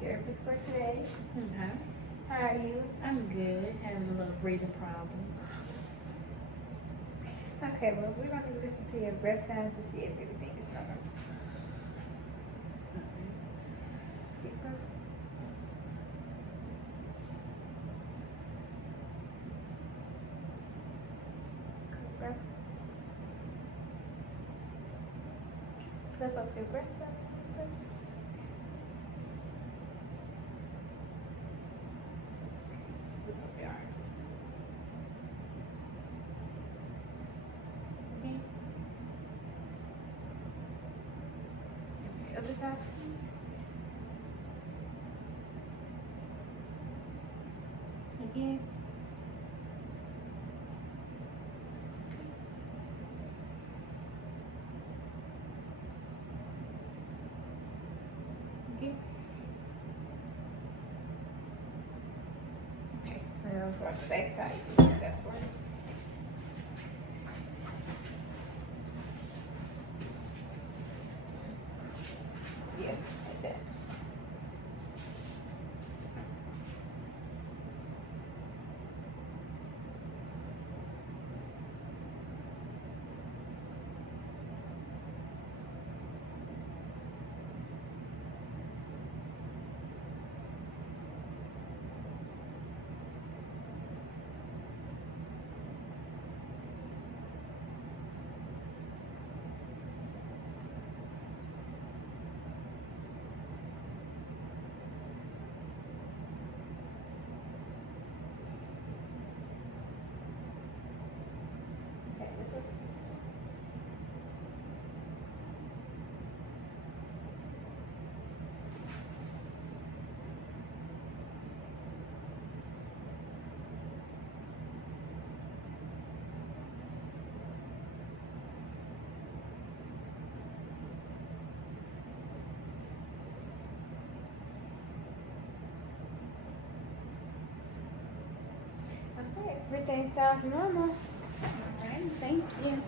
Therapist for today. Okay. How are you? I'm good. Having a little breathing problem. Okay, well, we're going to listen to your breath sounds to see if everything is normal. Deep breath. Deep breath. Close up your breath. Lift up your arms. Okay. The other side, please. Again. Okay. Okay. Now for the back side, you can do that for me. Yeah, like that. Okay, this is okay. Everything sounds normal. All right. Thank you.